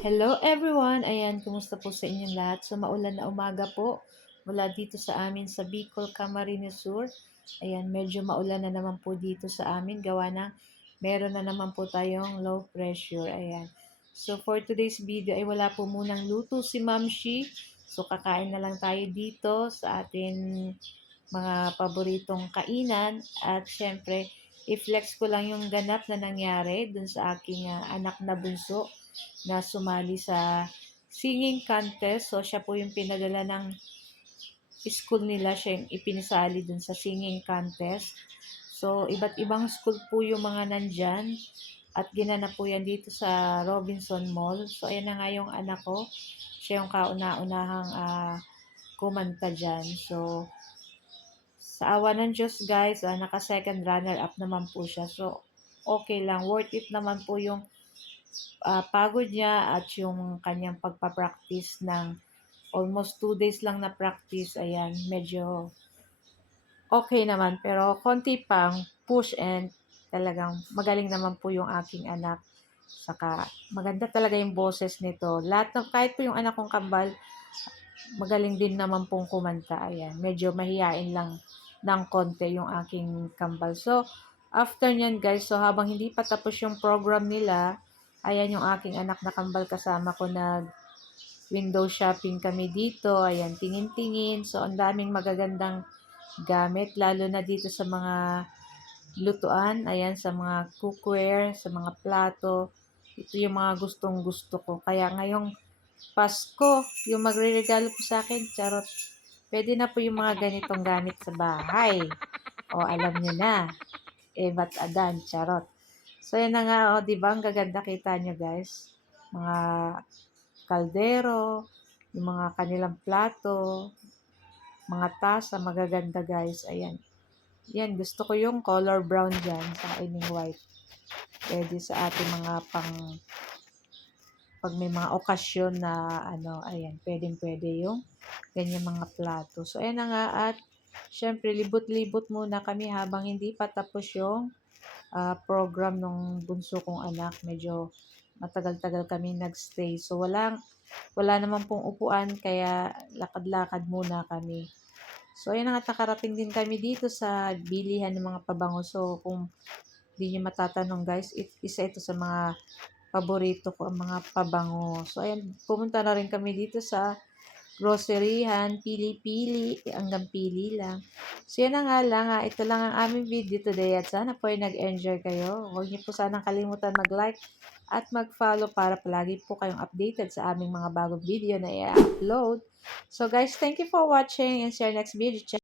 Hello everyone! Ayan, kumusta po sa inyong lahat? So, maulan na umaga po mula dito sa amin sa Bicol, Camarines Sur. Ayan, medyo maulan na naman po dito sa amin. Gawa na, meron na naman po tayong low pressure. Ayan. So, for today's video ay wala po munang luto si Ma'am Shi. So, kakain na lang tayo dito sa atin mga paboritong kainan. At syempre, i-flex ko lang yung ganap na nangyari dun sa aking anak na bunso na sumali sa singing contest. So, siya po yung pinadala ng school nila. Siya yung ipinisali dun sa singing contest. So, iba't ibang school po yung mga nandyan. At ginanap po yan dito sa Robinson Mall. So, ayan na nga yung anak ko. Siya yung kauna-unahang kumanta dyan. So, sa awa ng Diyos guys, naka-second runner-up naman po siya. So, okay lang. Worth it naman po yung pagod niya at yung kanyang pagpa-practice ng almost 2 days lang na practice. Ayan, medyo okay naman. Pero konti pang push and talagang magaling naman po yung aking anak. Saka maganda talaga yung boses nito. Lahat ng, kahit po yung anak kong kambal, magaling din naman pong kumanta. Ayan, medyo mahihain lang ng konti yung aking kambal. So, after nyan guys, so habang hindi pa tapos yung program nila, ayan yung aking anak na kambal kasama ko, nag window shopping kami dito. Ayan, tingin-tingin. So, ang daming magagandang gamit, lalo na dito sa mga lutuan. Ayan, sa mga cookware, sa mga plato. Ito yung mga gustong gusto ko. Kaya ngayong Pasko, yung magre-regalo po sa akin, charot. Pwede na po yung mga ganitong gamit sa bahay. O, alam nyo na. Ba't adan, charot. So, yan na nga, o, diba? Ang gaganda, kita nyo, guys. Mga kaldero, yung mga kanilang plato, mga tasa, magaganda, guys. Ayan. Yan, gusto ko yung color brown dyan, sa ining white. Pwede sa ating mga pag may mga okasyon na ayan, pwedeng-pwede yung ganyan mga plato. So, ayan na nga, at syempre, libot-libot muna kami habang hindi pa tapos yung program nung bunso kong anak. Medyo matagal-tagal kami nagstay. So, wala naman pong upuan, kaya lakad-lakad muna kami. So, ayan na nga, nakarating din kami dito sa bilihan ng mga pabango. So, kung di nyo matatanong guys, isa ito sa mga paborito ko, ang mga pabango. So, ayan, pumunta na rin kami dito sa groceryhan, pili-pili, hanggang pili lang. So, yan na nga lang, ito lang ang aming video today at sana po ay nag-enjoy kayo. Huwag niyo po sanang kalimutan mag-like at mag-follow para palagi po kayong updated sa aming mga bagong video na i-upload. So, guys, thank you for watching and see you next video.